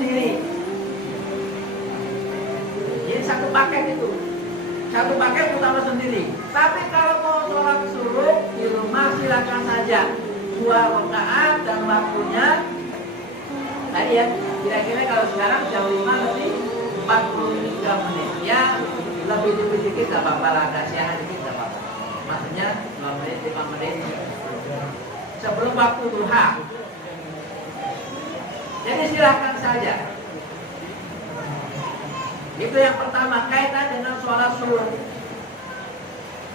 sendiri. Jadi satu paket itu, satu paket utama sendiri. Tapi kalau mau sholat suruh di rumah silakan saja. 2 rakaat dan waktunya tadi ya, kira-kira kalau sekarang jam 5 lebih 43 menit. Ya lebih dikit gak apa-apa lah, agak siangan dikit gak apa-apa. Maksudnya 2 menit, 5 menit sebelum waktu duha. Jadi silakan saja. Itu yang pertama, kaitan dengan sholat suruh.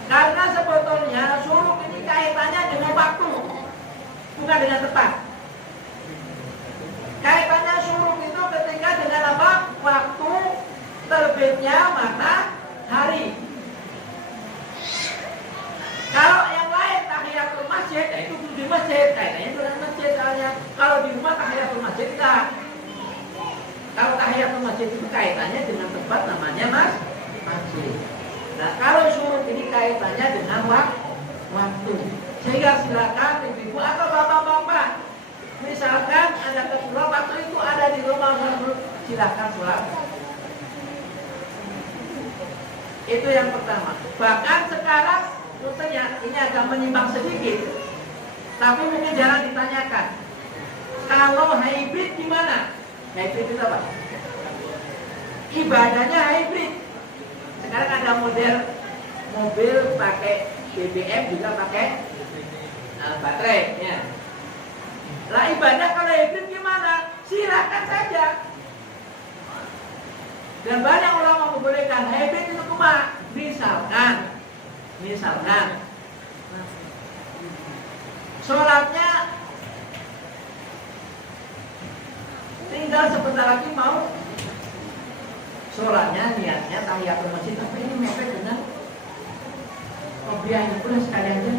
Karena sebetulnya suruh ini kaitannya dengan waktu, bukan dengan tepat. Kaitannya suruh itu ketika dengan apa? Waktu terbitnya matahari. Kalau yang lain tahiyatul masjid, ya itu di masjid, kaitannya dengan masjid soalnya. Kalau di rumah tahiyatul masjid enggak. Kalau tahiyatul masjid itu kaitannya dengan tempat namanya masjid. Nah, kalau syuruk ini kaitannya dengan waktu. Sehingga silakan ibu-ibu atau bapak-bapak, misalkan ada keperluan waktu itu ada di rumah, silakan sholat. Itu yang pertama. Bahkan sekarang tentunya ini agak menyimpang sedikit, tapi mungkin jarang ditanyakan. Kalau hybrid gimana? Hybrid itu apa? Ibadahnya hybrid. Sekarang ada model mobil pakai BBM juga pakai baterai. Ya. Lah ibadah kalau hybrid gimana? Silakan saja. Dan banyak ulama membolehkan hybrid itu cuma misalkan sholatnya tinggal sebentar lagi mau sholatnya niatnya tahiyatul masjid, tapi ini mepet dengan qobliyah. Ini pun sekali aja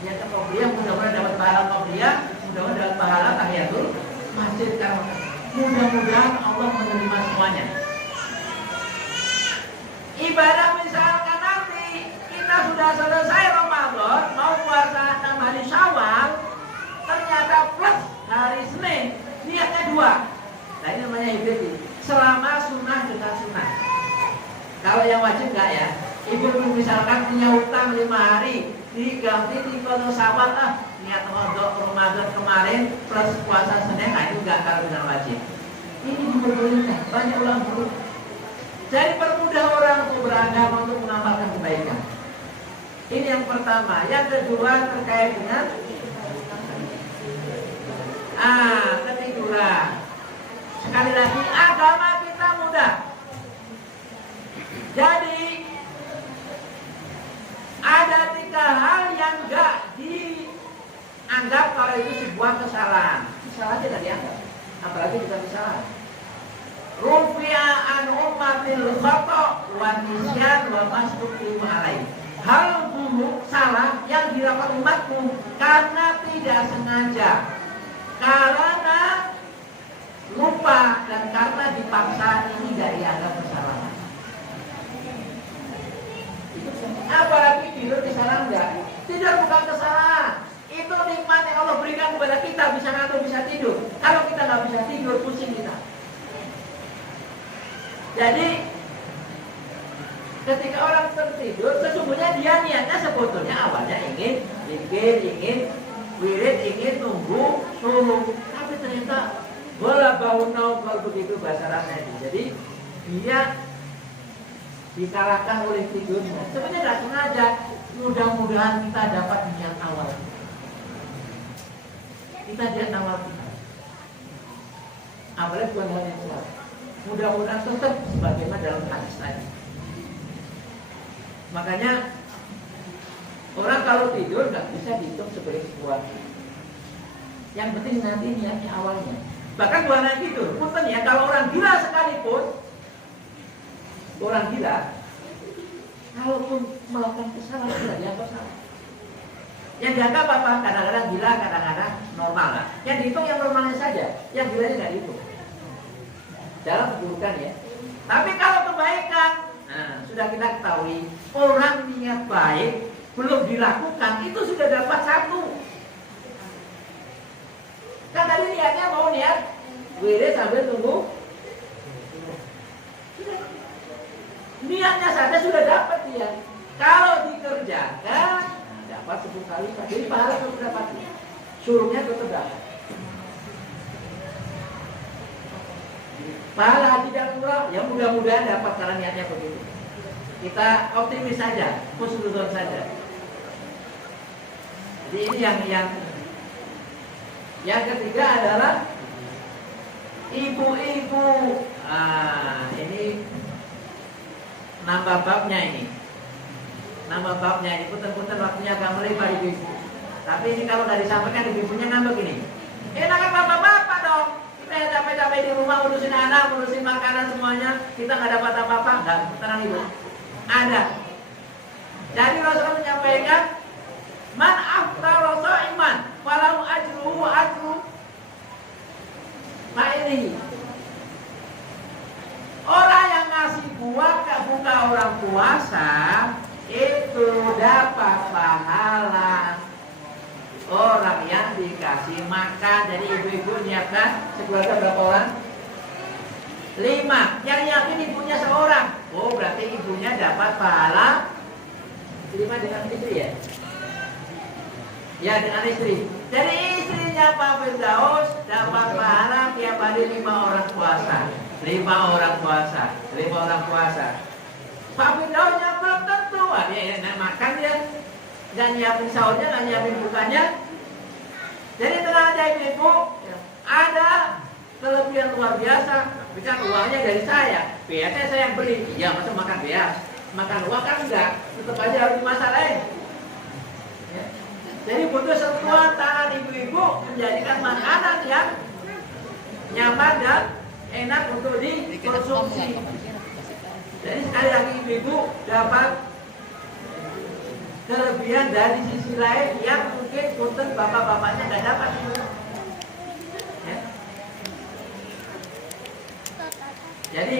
niatnya qobliyah, mudah-mudahan dapat pahala qobliyah, mudah-mudahan dapat pahala tahiyatul masjid. Karena mudah-mudahan Allah menerima semuanya. Ibadah misalkan nanti kita sudah selesai Ramadan, mau puasa 6 hari Syawal, ternyata plus hari Senin, niatnya 2. Nah ini namanya hybrid. Selama sunnah dengan sunnah. Kalau yang wajib enggak ya. Ibu misalkan punya utang 5 hari, diganti di kalau Syawal niat Ramadan kemarin plus puasa Senin, nah itu enggak kalau dengan wajib. Ini diperbolehkan. Banyak ulama dulu. Jadi permudah orang untuk beragama, untuk menambahkan kebaikan. Ini yang pertama. Yang kedua terkait dengan ketiduran. Sekali lagi, agama kita mudah. Jadi ada 3 hal yang enggak dianggap kalau itu sebuah kesalahan. Kesalahan tidak dianggap, apalagi bukan kesalahan. Rufi'a an ummatil khata' wa nisyan wa masduqim alaih. Hal buruk salah yang dilakukan umatku karena tidak sengaja, karena lupa, dan karena dipaksa, ini tidak dianggap kesalahan. Apalagi tidur kesalahan enggak? Tidur bukan kesalahan. Itu nikmat yang Allah berikan kepada kita, bisa ngantuk, bisa tidur. Kalau kita nggak bisa tidur, pusing kita. Jadi ketika orang tertidur, sesungguhnya dia niatnya sebetulnya awalnya ingin zikir, ingin wirid, ingin nunggu suruh. Tapi ternyata bola bau nau, kalau begitu bahasa Arabnya itu. Jadi dia dikalahkan oleh tidurnya. Sebenarnya tidak sengaja. Mudah-mudahan kita dapat niat awal. Kita niat awal kita. Apalagi bukan hal yang salah. Mudah-mudahan tetap sebagaimana dalam hadis tadi. Makanya orang kalau tidur nggak bisa dihitung sebagai sebuah. Yang penting nanti niatnya awalnya. Bahkan bukan hanya tidur, punten ya, kalau orang gila sekalipun, orang gila, kalaupun melakukan kesalahan tidak dianggap salah. Yang dianggap apa? Kadang-kadang gila, kadang-kadang normal lah. Yang dihitung yang normalnya saja, yang gilanya nggak dihitung. Dalam keburukan ya. Tapi kalau kebaikan, sudah kita ketahui, orang niat baik belum dilakukan itu sudah dapat 1. Kan tadi niatnya mau niat wirid sambil tunggu. Niatnya saja sudah dapat dia. Kalau dikerjakan, dapat 10 kali. Jadi pahala tetap dapat. Suruhnya tetap dapat. Pahala haji dan umrah, ya mudah-mudahan dapat karena niatnya begitu. Kita optimis saja, husnuzon saja. Jadi ini yang ketiga adalah ibu-ibu. Ini nambah babnya ini. Nambah babnya ini, punten-punten waktunya agak melebar ibu-ibu. Tapi ini kalau nggak disampaikan ibu-ibunya ngambek ini. Enakan bapak-bapak dong. Kita capek-capek di rumah urusin anak, urusin makanan semuanya, kita nggak dapat apa-apa. Nggak, tenang ibu. Ada. Jadi Rasulullah menyampaikan, man aftara sha'iman falahu ajruhu wa ajru fa'ilihi. Orang yang ngasih buka orang puasa itu dapat pahala orang yang dikasih makan. Jadi ibu-ibu nyiapkan sekeluarga berapa orang? 5. Yang nyiapin ibunya seorang. Oh berarti ibunya dapat pahala 5 dengan istri ya? Ya dengan istri. Jadi istrinya Pak Firdaus dapat pahala tiap hari 5 orang puasa. 5 orang puasa. 5 orang puasa. Pak Firdausnya belum tentu. Dia makan dia. Dan nyiapin sahurnya, dan nyiapin bukanya. Jadi tenang aja ibu, ada kelebihan luar biasa. Tapi kan uangnya dari saya. Biasanya saya yang beli. Ya masa makan bias. Makan uang kan enggak. Tetap aja harus dimasalahin. Ya. Jadi butuh sentuhan tangan ibu-ibu menjadikan makanan yang nyaman dan enak untuk dikonsumsi. Jadi sekali lagi ibu-ibu dapat kelebihan dari sisi lain yang mungkin punten bapak-bapaknya nggak dapat. Ya. Jadi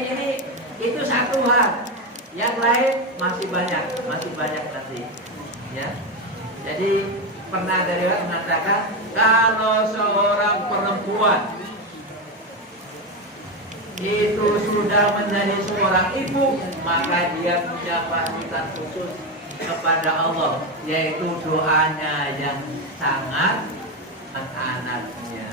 itu satu hal. Yang lain masih banyak nanti. Ya. Jadi pernah dari orang mengatakan kalau seorang perempuan itu sudah menjadi seorang ibu, maka dia punya fasilitas khusus kepada Allah, yaitu doanya yang sangat anak-anaknya.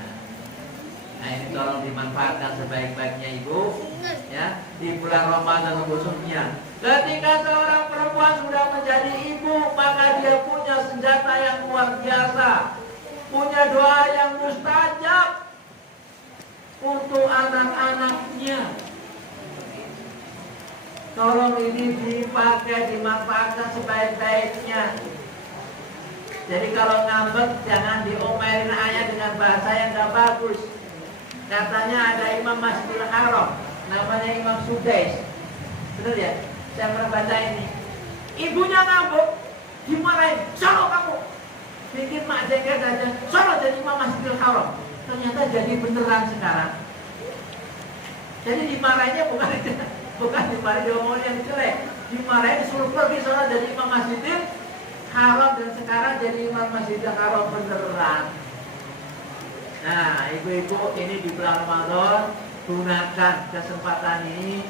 Nah ini tolong dimanfaatkan sebaik-baiknya ibu, ya di bulan Ramadan khususnya. Ketika seorang perempuan sudah menjadi ibu, maka dia punya senjata yang luar biasa, punya doa yang mustajab untuk anak-anaknya. Tolong ini dipakai, dimanfaatkan sebaik-baiknya. Jadi kalau ngambek jangan diomelin ayah dengan bahasa yang gak bagus. Katanya ada imam Masjidil Haram, namanya Imam Sudais. Betul ya? Saya pernah baca ini. Ibunya ngambek, dimarahin, sono kamu. Bikin mak jengkel saja, sono jadi imam Masjidil Haram. Ternyata jadi beneran sekarang. Jadi dimarahinnya bukan dimarahin diomongin yang jelek, dimarahin disuruh pergi soalnya jadi imam Masjidil Haram, dan sekarang jadi imam Masjidil Haram beneran. Nah ibu-ibu ini di bulan Ramadan gunakan kesempatan ini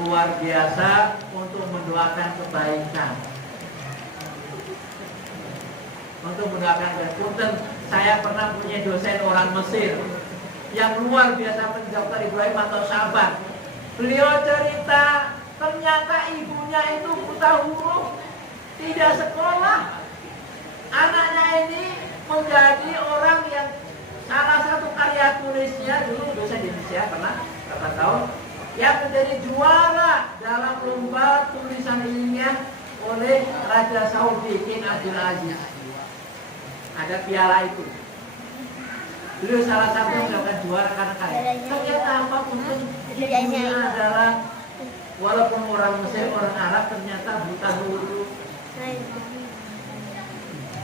luar biasa untuk mendoakan kebaikan, untuk mendoakan kebaikan. Saya pernah punya dosen orang Mesir yang luar biasa, Dr. Ibrahim atau Sahabat. Beliau cerita ternyata ibunya itu buta huruf, tidak sekolah. Anaknya ini menjadi orang yang salah satu karya tulisnya dulu dosen di Indonesia pernah berapa tahun yang menjadi juara dalam lomba tulisan ilmiah oleh Raja Saudi King Abdul Aziz. Ada piala itu. Beliau salah satu yang mendapatkan juara karena kaya. Ternyata apa pun ibunya adalah walaupun orang Mesir, orang Arab, ternyata buta huruf.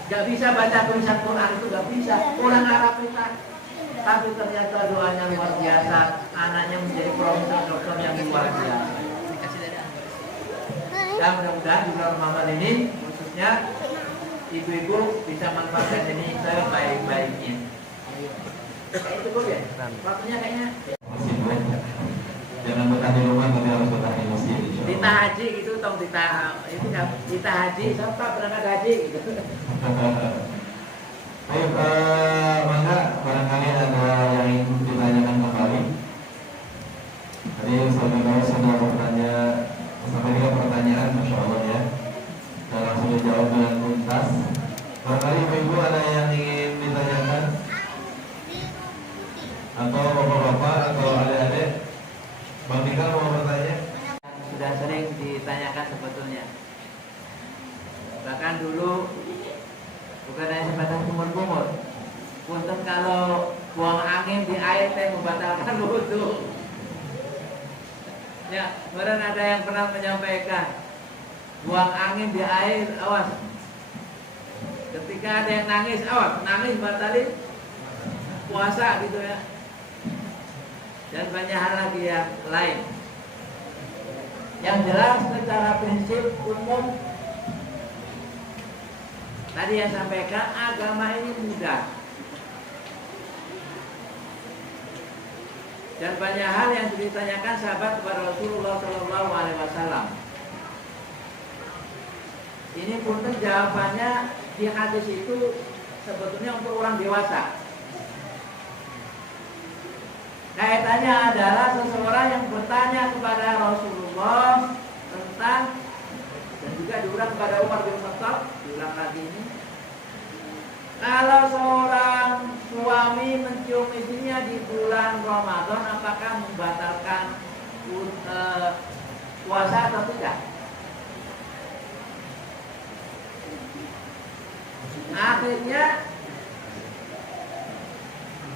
Gak bisa baca tulisan Quran itu, gak bisa. Orang Arab kita. Tapi ternyata doanya luar biasa. Anaknya menjadi profesor dokter yang luar biasa. Dan mudah-mudahan di bulan Ramadan ini khususnya ibu-ibu bisa manfaatkan ini sebaik-baiknya. Kayak itu ya. Waktunya kayaknya. dilaksanakan di rumah tapi harus datang di masjid. Tita haji gitu, tong tita haji, siapa berangkat haji gitu. Baik, maka barangkali ada yang ingin ditanyakan kembali. Tadi Ustaz Bekawi sudah bertanya sampai 3 pertanyaan, Masya Allah ya, dan langsung dijawab dengan tuntas. Barangkali Ibu ada yang ingin ditanyakan, atau bapak-bapak atau adik-adik. Bang Dika mau bertanya? Sudah sering ditanyakan sebetulnya. Bahkan dulu bukan hanya sebatas kumur-kumur. Punten kalau buang angin di air teh membatalkan wudhu. Ya, kemarin ada yang pernah menyampaikan buang angin di air, awas. Ketika ada yang nangis, awas, nangis batalin puasa gitu ya. Dan banyak hal lagi yang lain. Yang jelas secara prinsip umum tadi yang sampaikan, agama ini mudah. Dan banyak hal yang ditanyakan sahabat kepada Rasulullah SAW. Ini pun jawabannya di hadis itu sebetulnya untuk orang dewasa. Kaitannya adalah seseorang yang bertanya kepada Rasulullah tentang, dan juga diulang kepada Umar bin Khattab, diulang lagi ini. Kalau seorang suami mencium istrinya di bulan Ramadan, apakah membatalkan puasa atau tidak? Akhirnya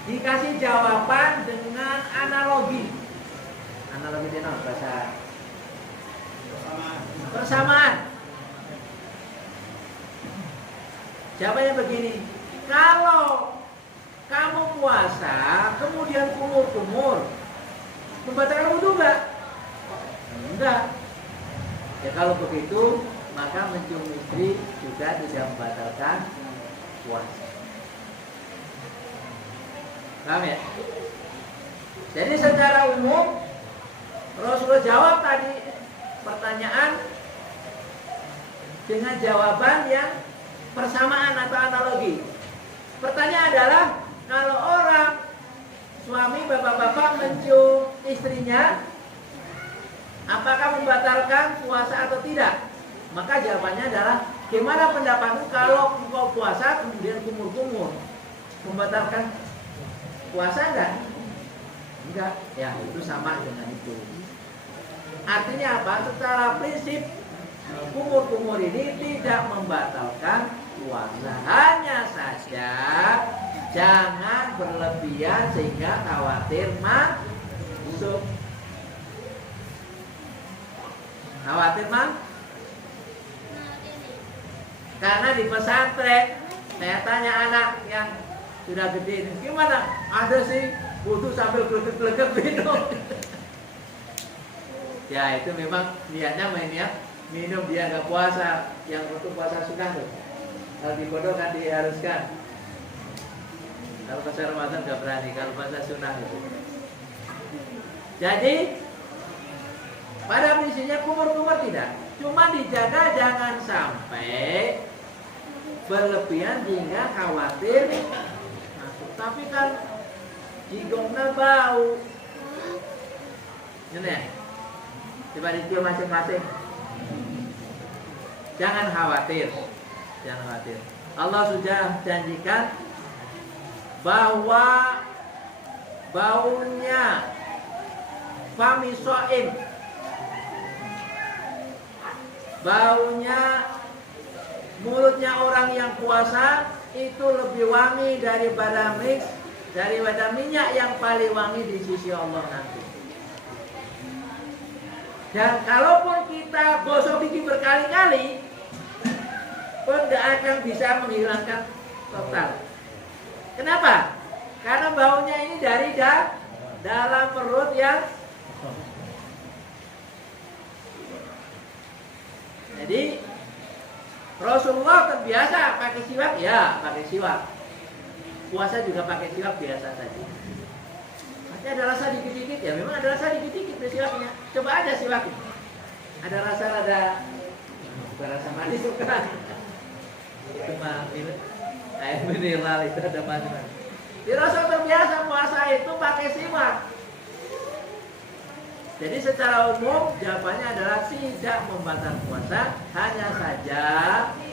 dikasih jawaban dengan analogi. Analogi itu bahasa persamaan. Jawabannya begini, kalau kamu puasa kemudian kumur-kumur, membatalkan wudhu enggak? Enggak. Ya kalau begitu maka mencium istri juga tidak membatalkan puasa. Paham ya? Jadi secara umum Rasulullah jawab tadi pertanyaan dengan jawaban yang persamaan atau analogi. Pertanyaan adalah, kalau orang suami bapak-bapak mencium istrinya, apakah membatalkan puasa atau tidak? Maka jawabannya adalah, gimana pendapatmu kalau engkau puasa kemudian kumur-kumur, membatalkan puasa enggak? Enggak, ya itu sama dengan itu. Artinya apa? Secara prinsip kumur-kumur ini tidak membatalkan puasa. Hanya saja jangan berlebihan sehingga khawatir masuk. Khawatir karena di pesantren saya tanya anak yang sudah gede ini, gimana? Ada sih wudhu sambil geleget-geleget minum. Ya itu memang niatnya minum dia nggak puasa, yang untuk puasa sunnah tuh. Kalau di pondok kan diharuskan. Kalau puasa Ramadan nggak berani, kalau puasa sunnah itu. Jadi pada prinsipnya kumur-kumur tidak, cuma dijaga jangan sampai berlebihan hingga khawatir masuk. Tapi kan jigongnya bau. Ini ya. Coba dicium masing-masing. Jangan khawatir. Jangan khawatir. Allah sudah janjikan bahwa baunya fami so'im, baunya mulutnya orang yang puasa itu lebih wangi daripada minyak yang paling wangi di sisi Allah nanti. Dan kalaupun kita gosok gigi berkali-kali pun tidak akan bisa menghilangkan total. Kenapa? Karena baunya ini dari dalam perut yang. Jadi Rasulullah terbiasa pakai siwak, ya pakai siwak. Puasa juga pakai siwak biasa saja. Masih ada rasa dikit-dikit, ya memang ada rasa dikit-dikit. Itu siwaknya. Coba aja siwaknya. Ada bukan rasa manis bukan. Itu mah air mineral itu ada manis. Di Rasul terbiasa puasa itu pakai siwak. Jadi secara umum jawabannya adalah tidak membatalkan puasa, hanya saja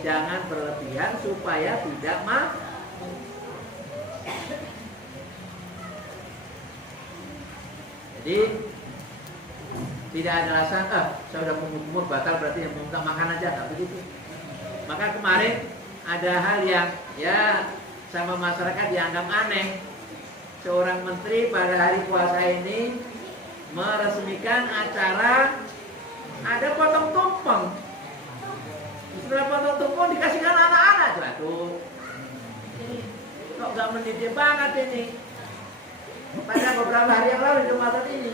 jangan berlebihan supaya tidak Jadi tidak ada alasan, saya udah umur batal berarti yang mau makan aja, nggak begitu. Maka kemarin ada hal yang ya sama masyarakat dianggap aneh. Seorang menteri pada hari puasa ini meresmikan acara ada potong tumpeng. Setelah potong tumpeng dikasihkan anak-anak tuh. Kok nggak mendidik banget ini? Pada beberapa hari yang lalu di tempat ini,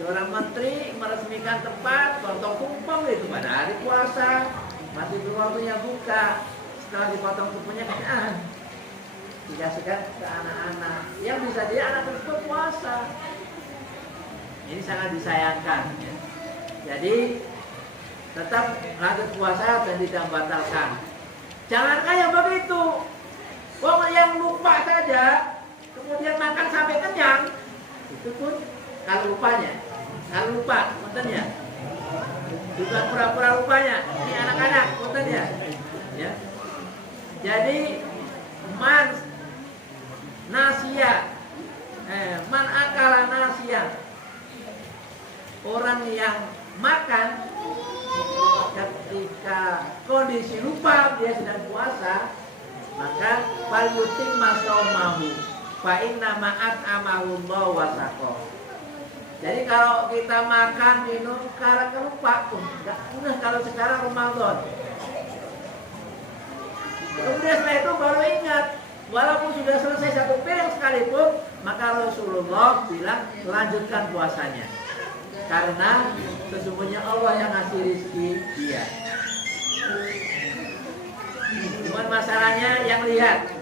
seorang menteri meresmikan tempat potong tumpeng itu pada hari puasa, masih belum waktunya buka. Setelah dipotong tumpengnya dikasihkan ke anak-anak yang bisa jadi anak tersebut puasa. Ini sangat disayangkan ya. Jadi tetap lanjut puasa dan tidak membatalkan. Jangan kayak begitu. Yang lupa saja kemudian makan sampai kenyang, itu pun kalau lupa kontennya, bukan pura-pura lupanya. Ini anak-anak kontennya ya. Jadi man akala nasia, orang yang makan ketika kondisi lupa dia sedang puasa, maka falyutim masaumahu fa inna ma'at amahullah wasaqo. Jadi kalau kita makan minum karena kelupa, enggak mudah kalau sekarang Ramadan. Kemudian setelah itu baru ingat, walaupun sudah selesai satu piring sekalipun, maka Rasulullah bilang lanjutkan puasanya. Karena sesungguhnya Allah yang ngasih rezeki dia. Cuman masalahnya yang lihat.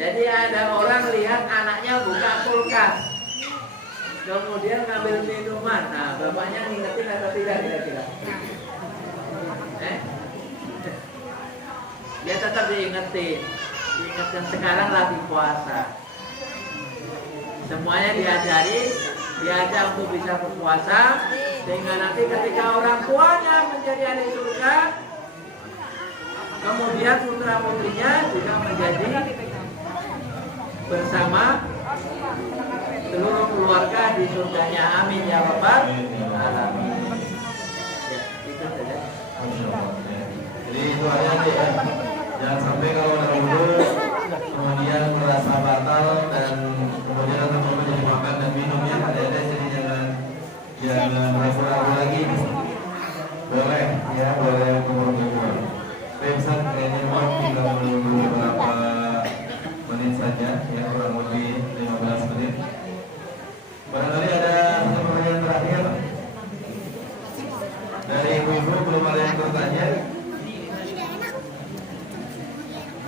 Jadi ada orang lihat anaknya buka kulkas, kemudian ngambil minuman. Nah, bapaknya ngingetin atau tidak kira-kira? Dia tetap diingetin sekarang lagi puasa. Semuanya diajak untuk bisa berpuasa, sehingga nanti ketika orang tuanya menjadi ahli surga, kemudian putra putrinya juga menjadi bersama seluruh keluarga di surganya. Amin ya rabbal alamin. Ya, itu saja. Jadi itu aja deh ya. Jangan sampai kalau udah wudhu kemudian merasa batal dan kemudian akan menjadi makan dan minum ya. Ada jadi jangan ragu-ragu lagi. Boleh ya, boleh kumur-kumur. Pesan kayaknya mau tinggal menunggu beberapa menit saja ya, kurang lebih 15 menit. Barangkali ada satu pertanyaan terakhir dari ibu-ibu, belum ada yang bertanya.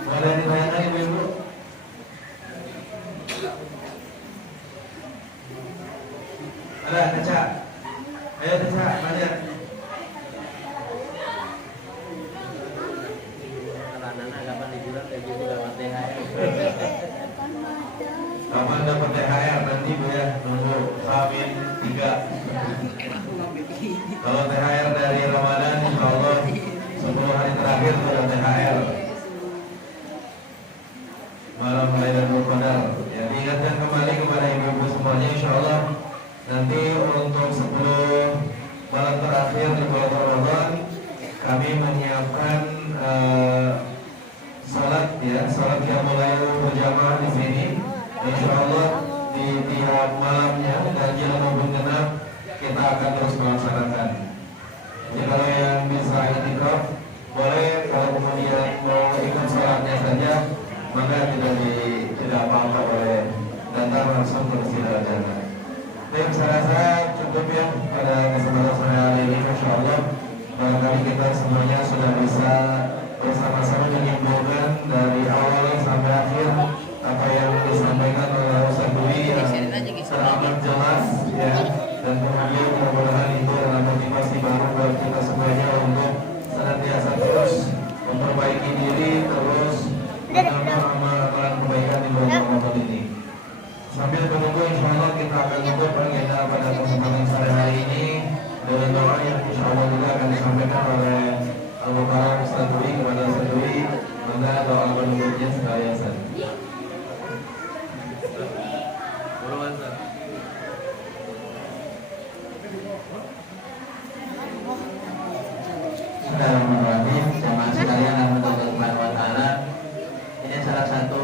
Boleh ditanyakan ibu-ibu? Ada Teca? Ayo Teca, tanya. Kapan dapat THR nanti Bu ya, nunggu H-3. Kalau THR dari Ramadan insya Allah 10 hari terakhir sudah THR. Malam Lailatul Qadar. Ya, diingatkan kembali kepada ibu-ibu semuanya, insya Allah nanti untuk 10 malam terakhir di bulan Ramadan kami menyiapkan salat yang mulai berjamaah di sini. Insya Allah di tiap malamnya ganjil maupun genap kita akan terus melaksanakan. Jadi kalau yang bisa itikaf boleh, kalau kemudian mau ikut salatnya saja maka tidak apa-apa, boleh datang langsung ke Masjid Al-Jannah. Baik, saya rasa cukup ya pada kesempatan sore hari ini. Insya Allah barangkali kita semuanya sudah bisa bersama-sama menyimpulkan dari awal sampai akhir apa yang disampaikan oleh Ustaz Dwi yang teramat jelas ya. dan kemudian mudah-mudahan itu adalah motivasi baru buat kita semuanya untuk senantiasa terus memperbaiki diri, terus menambah amalan kebaikan di bulan Ramadan ini. Sambil menunggu, insya Allah kita akan tutup agenda pada kesempatan sore hari ini dengan doa yang insya Allah juga akan disampaikan oleh Al-Mukarram Ustaz Dwi kepada Ustaz Dwi. Maka doa penutupnya sekalian saja. Bismillahirrahmanirrahim. Jamaah sekalian yang Allah Subhanahu wa taala. Ini salah satu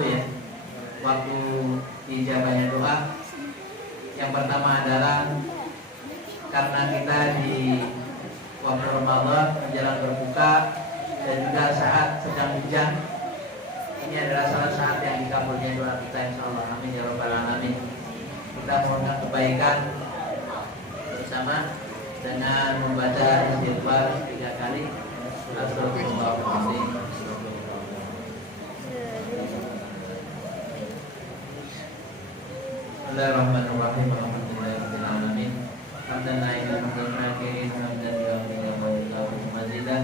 ya waktu dijabahnya doa. Yang pertama adalah karena kita di waktu Ramadan menjelang berbuka dan juga saat sedang hujan. Ini adalah salah saat yang dikabulnya doa kita, insyaallah. Amin ya rabbal alamin. Kita mohonkan kebaikan bersama dengan membaca istighfar 3 kali. Astagfirullahaladzim. Bismillahirrahmanirrahim. Alhamdulillahirabbil alamin. Hamdan na'ilan hamdan syakirin hamdan yu'afina wa yu'afiq mazidah.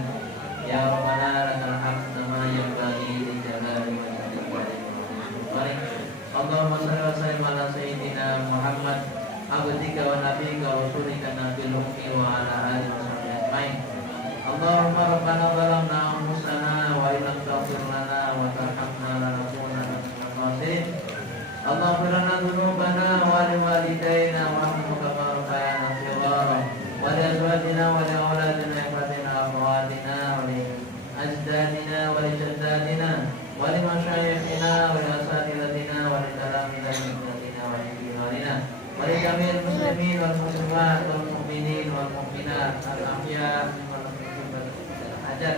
Ya Rabbana lakal hamd kama yanbaghi li jalali wajhika. Allahumma shalli wa sallim ala sayyidina Muhammad abdika wa nabiyyika wa rasulika nabil ummi wa ala alihi wa sahbihi ajmain. Allahumma rabbana zalamna anfusana wa illam taghfir lana wa tarhamna lanakunanna minal khasirin. Allahumma ighfir lana dhunubana wa li walidayna warhamhum kama rabbayana shighara wa li azwajina wa li auladina ikhwatina akhwatina wa li ajdadina wa li jaddadina wa li masyayikhina wa li asatidatina wa li talamidina wa li biwarina wa li jami'il muslimin wal muslimat wal mu'minin wal mu'minat al-ahya wal hajat.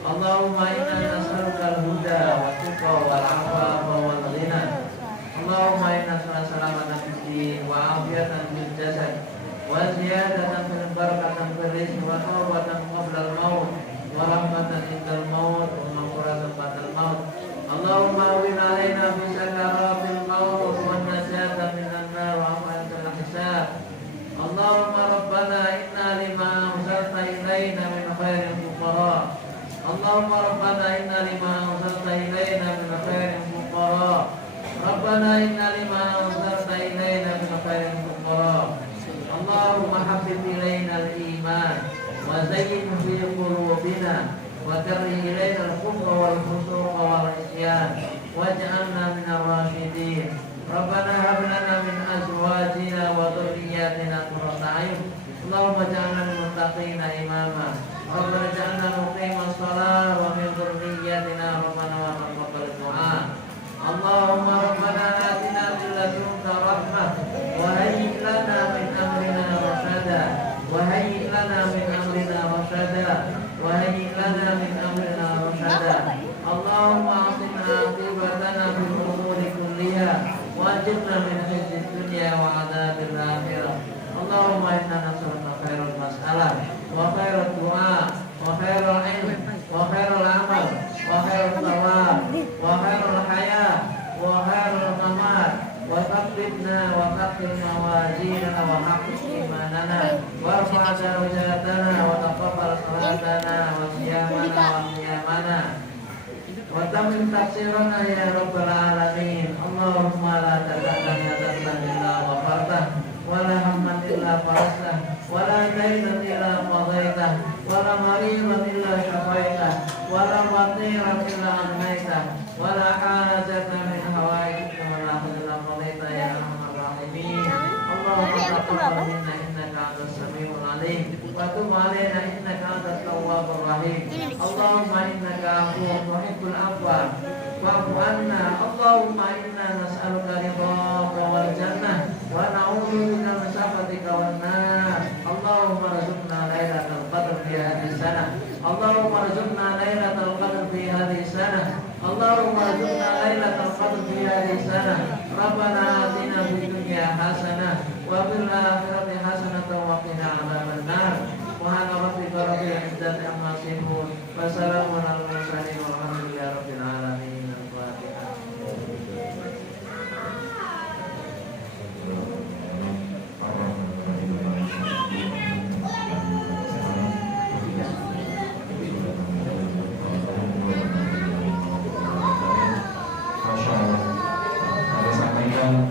Allahumma inna nas'aluka al-huda wa tuqa wal 'afafa wal ghina. Allahumma inna nas'aluka salamatan fid din wa 'afiyatan fil jasad wa ziyadatan fil barakatan fil rizq wa tawbatan qabla al-maut wa rahmatan indal maut wa maghfiratan ba'dal maut. Allahumma awwin 'alaina bi sakaratil maut wa najata minan nar wa afatal hisab. Allahumma rabbana inna lima anzalta ilaina min khairin fuqara. Allahumma rabbana inna lima anzalta ilaina min khairin fuqara. Rabbana inna lima anzalta ilaina min khairin fuqara. Allahumma habbib ilaina al-iman wa zayyinhu fi qulubina wa karrih ilaina al-kufra wal fusuqa wal isyan waj'alna minar rasyidin. Rabbana hab lana min azwajina wa dhurriyyatina qurrata a'yun. Allahumma ij'alna lil muttaqina imama. Rabbana ij'alna muqimas shalah wa min dhurriyyatina rabbana wa taqabbal du'a. Allahumma rabbana atina min ladunka rahmah wa hayyi' lana min amrina rashada wa hayyi' lana min amrina rashada wa hayyi' lana min amrina rashada. Allahumma atina aqibatana fil umuri kulliha wajibna min khizyid dunya wa 'adzabil akhirah. Allahumma inna nas'aluka khairal mas'alah wa khairal du'a wa khairal ilm wa khairal amal wa khairal thawab wa khairal haya wa khairal mamat wa thabbitna wa thaqqil mawazinana wa haqqis imanana wa rfa' darajatana wa taqabbal salatana wa siyamana wa qiyamana wa tamim tafsirana ya rabbal alamin. Allahumma la tada'lana dhanban illa ghafartah wa la hamman illa farajtah wa la daynan illa qadaitah wa la maridan illa shafaitah wa la fatiran illa anhaitah wa la hajatan min hawaijika wa la illa qadaitah ya arhamar rahimin. Allahumma taqabbal minna innaka antas samiul alim wa tub alaina innaka antat tawwabur rahim. Allahumma innaka afuwwun tuhibbul afwa fa'fu anna. Allahumma inna nas'aluka ridhaka wal jannah wa na'udzu bika min sakhatika wan nar. Allahumma arzuqna lailatal qadr fi hadhihi sanah. Allahumma arzuqna lailatal qadr fi hadhihi sanah. Allahumma arzuqna lailatal qadr fi hadhihi sanah. Rabbana atina fid dunya hasanah wa fil akhirati hasanatan wa qina adzaban nar. Subhana rabbika rabbil izzati amma yasifun wa salamun alal mursalin walhamdulillahi rabbil alamin. Al-Fatihah.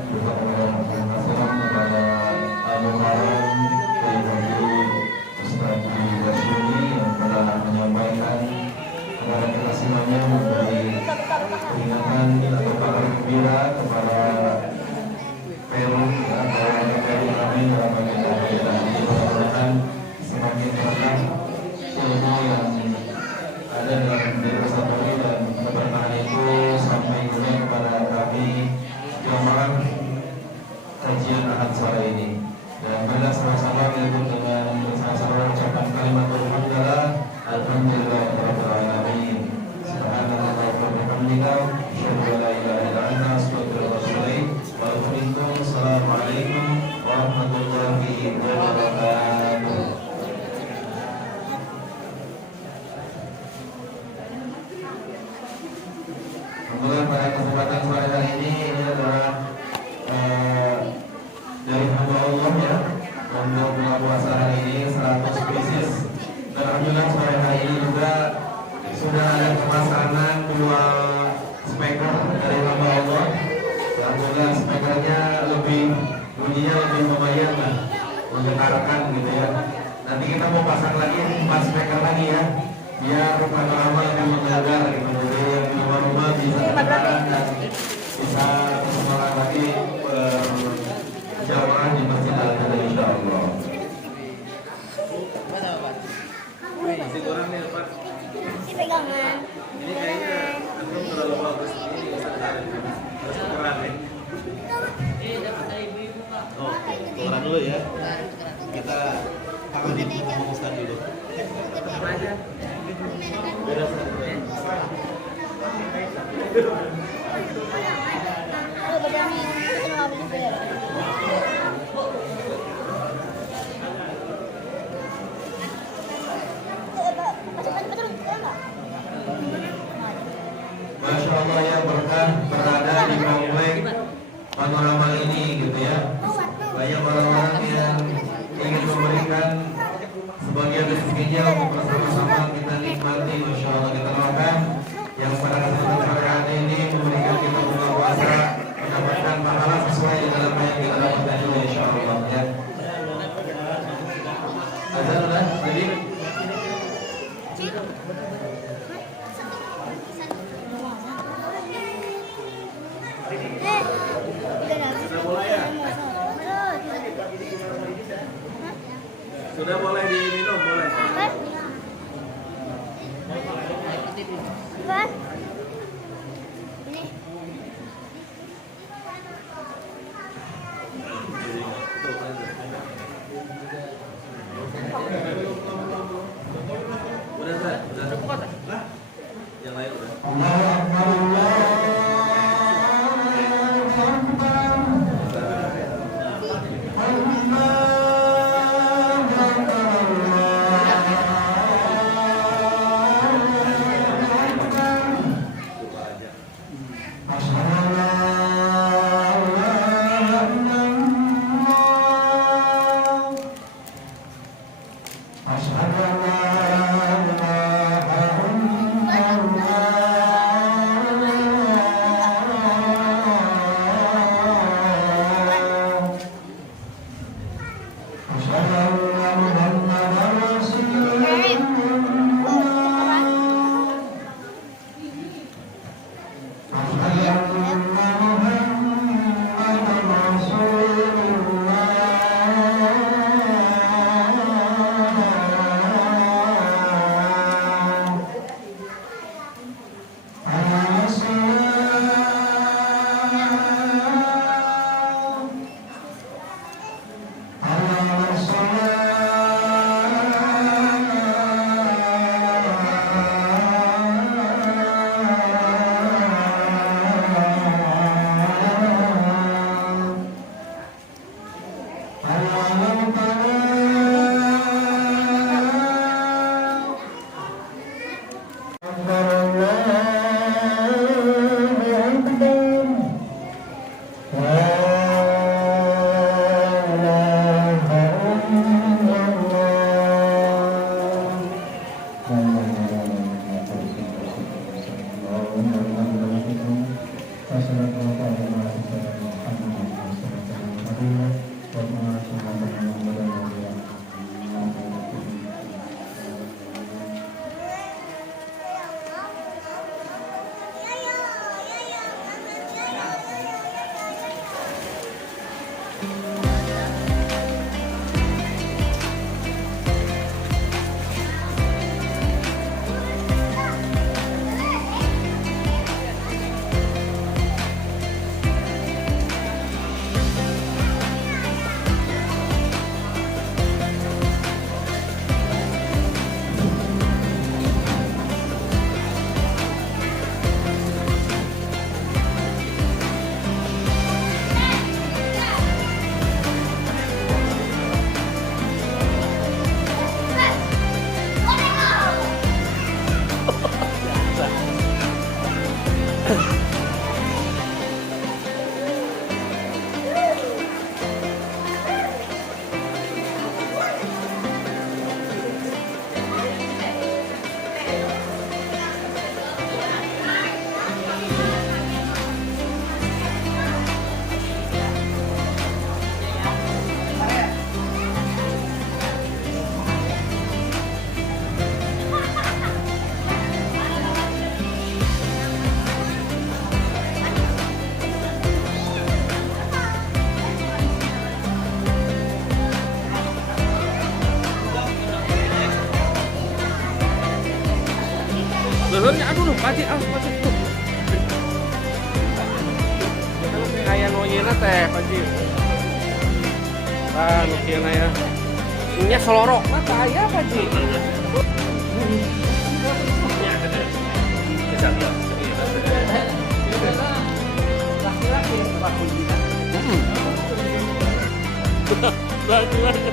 juga mengasihkan kepada Abu Haram dari Ustaz Basyuni yang telah menyampaikan kepada kita semuanya memberi peringatan atau kabar gembira kepada Peru ya, bahwa Peru kami dalam agenda kita ini mudah-mudahan semakin banyak ilmu yang ada dalam diri Peru dan keberkahan itu sampai juga kepada kami jamaah kajian Ahad sore ini. Dan pada sama-sama yaitu dengan sama-sama ucapan kalimat alhamdulillah alhamdulillahirabbil alamin. Subhanallah wa bihamdika asyhadu an la ilaha illa anta astaghfiruka wa atubu ilaik. Wa assalamualaikum warahmatullahi wabarakatuh. Kemudian pada kesempatan sore hari ini adalah dari hamba Allah ya, untuk buka puasa hari ini 100 pieces. Dan alhamdulillah sore hari ini juga sudah ada pemesanan 2 speaker dari hamba Allah. Alhamdulillah speakernya bunyinya lebih lumayan lah, menggetarkan gitu ya. Nanti kita mau pasang lagi 4 speaker lagi ya, biar lama-lama lebih menggelegar gitu. Jadi yang di rumah bisa dengarkan dan bisa semangat lagi berjamaah di Masjid Al-Adha insyaallah. Masih kurang nih Pak. Pegangan. Ini kayaknya aku terlalu bagus. Ini harus tukeran nih. Oh, tukeran dulu ya. Kita tanganin ngomong Ustaz dulu. Apa aja? Beda Oh, bedanya itu nggak boleh beda. Masya Allah ya, berkah berada di komplek panorama ini gitu ya. Banyak orang-orang yang ingin memberikan sebagian rezekinya untuk bersama-sama kita nikmati. Masya Allah, kita doakan yang pada kesempatan sore hari ini memberikan kita buka puasa mendapatkan pahala sesuai dengan apa yang kita dapatkan juga insya Allah ya. Azan udah jadi. Sudah boleh diminum, boleh. Apa? Ini. Udah, Ustaz? Udah. Nah, yang lain udah. Lelurnya aduh loh, pasti tuh. Kayak noyena teh, pasti. Ah, nukiana ya. Nya selorok mata ya, pasti. Laki-laki.